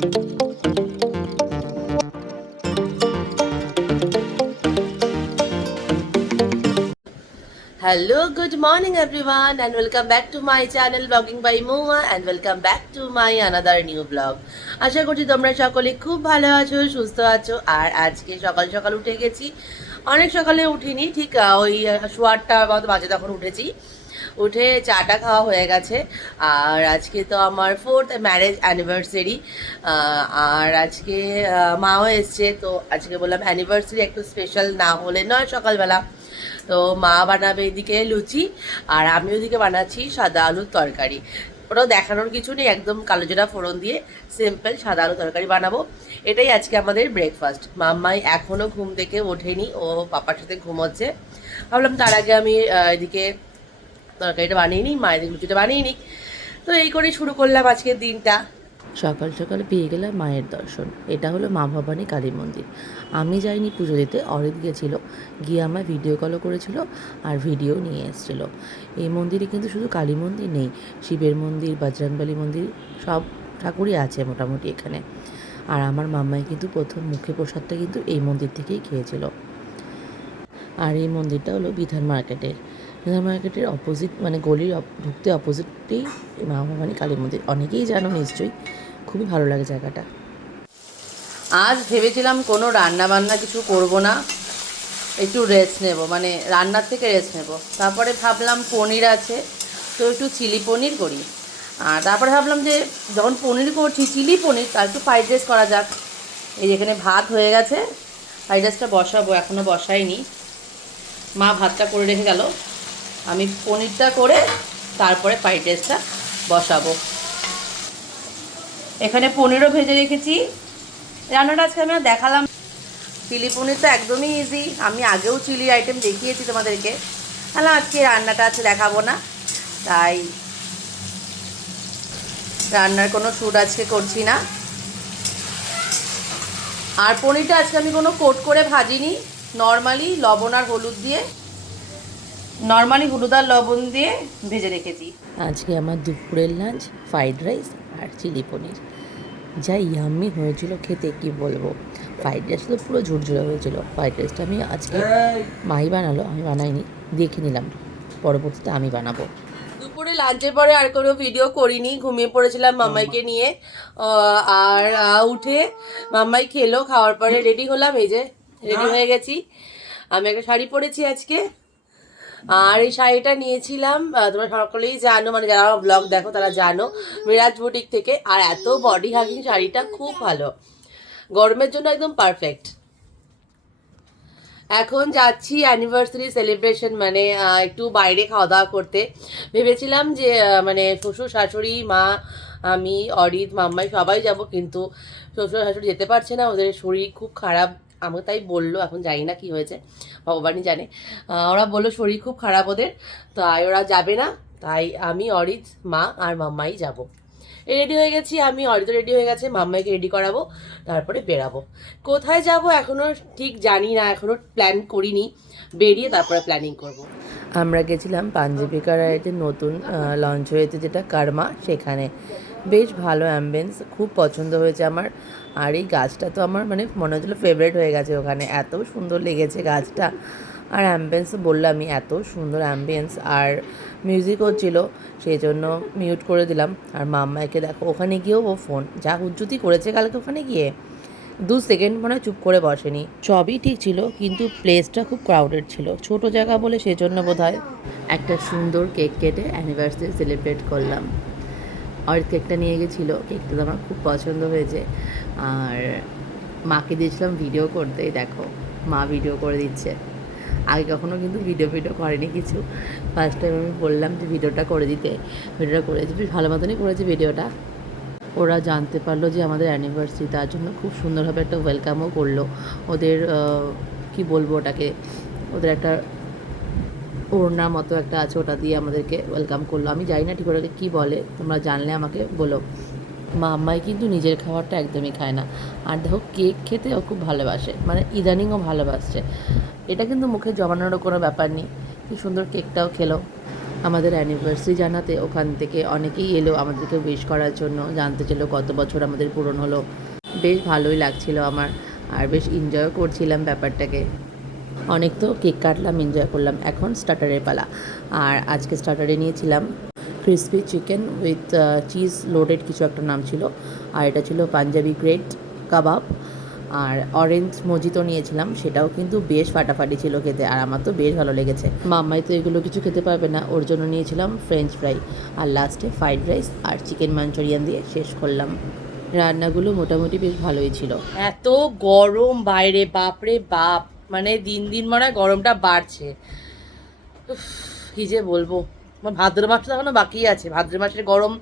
Hello, good morning everyone and welcome back to my channel Vlogging by Moa and welcome back to my another new vlog. আশা করছি তোমরা সকলে খুব ভালো আছো, সুস্থ আছো। আর আজকে সকাল সকাল উঠে গেছি, অনেক সকালে উঠিনি, ঠিক ওই 8:15 মতো বাজে তখন উঠেছি। উঠে চাটা খাওয়া হয়ে গেছে। আর আজকে তো আমার 4th ম্যারেজ অ্যানিভার্সারি। আর আজকে মাও এসছে, তো আজকে বললাম অ্যানিভার্সারি একটু স্পেশাল না হলে নয় সকালবেলা। তো মা বানাবে এদিকে লুচি আর আমি ওদিকে বানাচ্ছি সাদা আলুর তরকারি। ওটাও দেখানোর কিছু নেই, একদম কালো জিরা ফোড়ন দিয়ে সিম্পল সাদা আলু তরকারি বানাবো। এটাই আজকে আমাদের ব্রেকফাস্ট। মাম্মাই এখনও ঘুম থেকে ওঠেনি, ও পাপার সাথে ঘুমোচ্ছে। ভাবলাম তার আগে আমি এদিকে তরকারিটা বানিয়ে নিই, মা এদিকে লুচিটা বানিয়ে নিই। তো এই করে শুরু করলাম আজকের দিনটা। সকাল সকাল পেয়ে গেলাম মায়ের দর্শন। এটা হলো মা ভবানী কালী মন্দির। আমি যাইনি পুজো দিতে, অরিত গিয়েছিল, গিয়ে আমায় ভিডিও কলও করেছিল আর ভিডিও নিয়ে এসেছিলো। এই মন্দিরে কিন্তু শুধু কালী মন্দির নেই, শিবের মন্দির, বজরংবলী মন্দির, সব ঠাকুরই আছে মোটামুটি এখানে। আর আমার মাম্মাই কিন্তু প্রথম মুখে প্রসাদটা কিন্তু এই মন্দির থেকেই খেয়েছিল। আর এই মন্দিরটা হলো বিধান মার্কেটের। বিধান মার্কেটের অপোজিট, মানে গলির ঢুকতে অপোজিটেই মা ভবানী কালী মন্দির। অনেকেই জানো নিশ্চয়ই, খুবই ভালো লাগে জায়গাটা। আজ ভেবেছিলাম কোনো রান্না বান্না কিছু করব না, একটু রেস্ট নেব, মানে রান্নার থেকে রেস্ট নেব। তারপরে ভাবলাম পনির আছে, তো একটু চিলি পনির করি। আর তারপরে ভাবলাম যে যখন পনির করছি, চিলি পনির, তার একটু ফ্রাইড রাইস করা যাক। এই যেখানে ভাত হয়ে গেছে, ফ্রাইড রাইসটা বসাবো, এখনও বসাইনি। মা ভাতটা করে রেখে গেল, আমি পনিরটা করে তারপরে ফ্রাইড রাইসটা বসাবো। এখানে পনিরও ভেজে রেখেছি। রান্নাটা আজকে আমি দেখালাম। চিলি পনির তো একদমই ইজি, আমি আগেও চিলি আইটেম দেখিয়েছি তোমাদেরকে। তাহলে আজকে রান্নাটা আছে দেখাবো না, তাই রান্নার কোনো শ্যুট আজকে করছি না। আর পনিরটা আজকে আমি কোনো কোট করে ভাজিনি, নর্মালি লবণ আর হলুদ দিয়ে, নর্মালি হলুদ আর লবণ দিয়ে ভেজে রেখেছি। আজকে আমার দুপুরের লাঞ্চ ফ্রাইড রাইস আর চিলি পনির। যা ইয়াম্মি হয়েছিল খেতে, কি বলবো। ফ্রাইড রাইস তো পুরো ঝুরঝুরে হয়েছিল। ফ্রাইড রাইসটা আমি আজকে মাই বানালো, আমি বানাইনি, দেখে নিলাম, পরবর্তীতে আমি বানাবো। দুপুরে লাঞ্চের পরে আর কোনো ভিডিও করিনি, ঘুমিয়ে পড়েছিলাম মাম্মাইকে নিয়ে। আর উঠে মাম্মাই খেলো, খাওয়ার পরে রেডি হলাম, এই যে রেডি হয়ে গেছি। আমি একটা শাড়ি পরেছি আজকে, আর এই শাড়িটা নিয়েছিলাম, তোমরা সকলেই জানো, মানে যারা ব্লগ দেখো তারা জানো, মিরাজ বুটিক থেকে। আর এত বডি হাগিং শাড়িটা, খুব ভালো, গরমের জন্য একদম পারফেক্ট। এখন যাচ্ছি অ্যানিভার্সারি সেলিব্রেশন, মানে একটু বাইরে খাওয়া দাওয়া করতে। ভেবেছিলাম যে মানে শ্বশুর শাশুড়ি, মা, আমি, অরিত, মাম্মাই সবাই যাব, কিন্তু শ্বশুর শাশুড়ি যেতে পারছে না, ওদের শরীর খুব খারাপ। আমাকে তাই বললো, এখন জানি না কি হয়েছে, ভগবানই জানে। ওরা বললো শরীর খুব খারাপ ওদের, তাই ওরা যাবে না। তাই আমি, অরিত, মা আর মাম্মাই যাব। রেডি হয়ে গেছি আমি, অরিত রেডি হয়ে গেছে, মাম্মাইকে রেডি করাবো, তারপরে বেরাবো। কোথায় যাব এখনও ঠিক জানি না, এখনও প্ল্যান করিনি, বেরিয়ে তারপরে প্ল্যানিং করব। আমরা গেছিলাম পাঞ্জাবি কারাইতে নতুন লঞ্চ হয়েছে যেটা কার্মা, সেখানে বেশ ভালো অ্যাম্বিয়েন্স, খুব পছন্দ হয়েছে আমার। আর এই গাছটা তো আমার মানে মনে হচ্ছিলো ফেভারিট হয়ে গেছে ওখানে, এত সুন্দর লেগেছে গাছটা। আর অ্যাম্বিয়েন্স বললামই, এত সুন্দর অ্যাম্বিয়েন্স। আর মিউজিক হচ্ছিল, সেই জন্য মিউট করে দিলাম। আর মাম্মাইকে দেখো, ওখানে গিয়েও ও ফোন, যা হুজ্জুতি করেছে কালকে ওখানে গিয়ে, 2 সেকেন্ড মনে হয় চুপ করে বসেনি। সবই ঠিক ছিল, কিন্তু প্লেসটা খুব ক্রাউডেড ছিল, ছোট জায়গা বলে সেজন্য বোধহয়। একটা সুন্দর কেক কেটে অ্যানিভার্সারি সেলিব্রেট করলাম। আর কেকটা নিয়ে গেছিলো, কেকটা তো আমার খুব পছন্দ হয়েছে। আর মাকে দিয়েছিলাম ভিডিও করতে, দেখো মা ভিডিও করে দিচ্ছে। আগে কখনও কিন্তু ভিডিও করেনি কিছু, ফার্স্ট টাইম আমি বললাম যে ভিডিওটা করে দিতে। ভিডিওটা করেছি, বেশ ভালো মতনই করেছি ভিডিওটা। ওরা জানতে পারলো যে আমাদের অ্যানিভার্সারি, তার জন্য খুব সুন্দরভাবে একটা ওয়েলকামও করলো। ওদের কি বলবো ওটাকে, ওদের একটা ওড়নার মতো একটা আছে, ওটা দিয়ে আমাদেরকে ওয়েলকাম করলো। আমি জানি না ঠিক ওটাকে কী বলে, তোমরা জানলে আমাকে বলো। মাম্মাই কিন্তু নিজের খাবারটা একদমই খায় না। আর দেখো কেক খেতে ও খুব ভালোবাসে, মানে ইদানিংও ভালোবাসছে। এটা কিন্তু মুখে জমানোরও কোনো ব্যাপার নেই। কি সুন্দর কেকটাও খেলো। আমাদের অ্যানিভার্সারি জানাতে ওখান থেকে অনেকেই এলো আমাদেরকে উইশ করার জন্য, জানতে চাইলো কত বছর আমাদের পূরণ হলো। বেশ ভালোই লাগছিল আমার, আর বেশ এনজয়ও করছিলাম ব্যাপারটাকে। অনেক তো কেক কাটলাম, এনজয় করলাম। এখন স্টার্টারের পালা। আর আজকে স্টার্টারে নিয়েছিলাম crispy chicken with cheese loaded কিছু একটা নাম ছিল, আর এটা ছিল পাঞ্জাবি গ্রেট কাবাব, আর অরেঞ্জ মজিতো নিয়েছিলাম, সেটাও কিন্তু বেশ ফাটাফাটি ছিল খেতে, আর আমার তো বেশ ভালো লেগেছে। মাম্মাই তো এগুলো কিছু খেতে পারবে না, ওর জন্য নিয়েছিলাম ফ্রেঞ্চ ফ্রাই, আর লাস্টে ফ্রাইড রাইস আর চিকেন মাঞ্চুরিয়ান দিয়ে শেষ করলাম। রান্নাগুলো মোটামুটি বেশ ভালোই ছিল। এত গরম বাইরে, বাপরে বাপ, মানে দিন দিন মনে হয় গরমটা বাড়ছে। উফ, কি যে বলবো। আমার ভাদ্র মাসটা এখনো বাকি আছে, ভাদ্র মাসের গরম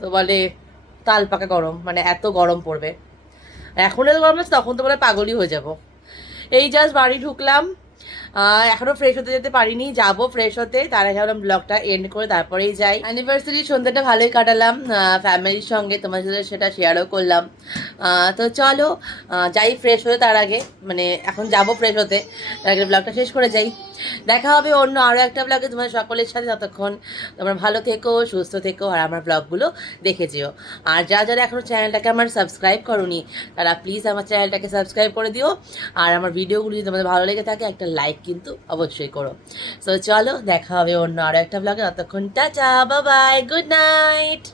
তো বলে তাল পাকা গরম, মানে এত গরম পড়বে। এখন এত গরম আছে, তখন তো বলে পাগলই হয়ে যাব। এই জাস্ট বাড়ি ঢুকলাম, এখনো ফ্রেশ হতে যেতে পারিনি, যাবো ফ্রেশ হতে, তার আগে ভাবলাম ব্লগটা এন্ড করে তারপরেই যাই। অ্যানিভার্সারি সন্ধ্যাটা ভালোই কাটালাম ফ্যামিলির সঙ্গে, তোমার সাথে সেটা শেয়ারও করলাম। তো চলো যাই ফ্রেশ হতে, তার আগে মানে এখন যাবো ফ্রেশ হতে, তার আগে ব্লগটা শেষ করে যাই। দেখা হবে অন্য আরও একটা ব্লগে তোমার সকলের সাথে। ততক্ষণ তোমরা ভালো থেকো, সুস্থ থেকো, আর আমার ব্লগগুলো দেখে যেও। আর যারা এখনও চ্যানেলটাকে আমার সাবস্ক্রাইব করোনি, তারা প্লিজ আমার চ্যানেলটাকে সাবস্ক্রাইব করে দিও। আর আমার ভিডিওগুলো যদি তোমাদের ভালো লেগে থাকে, একটা লাইক কিন্তু অবশ্যই করো। সো চলো দেখা হবে অন্য আরও একটা ব্লগে। ততক্ষণ tata, bye bye, good night.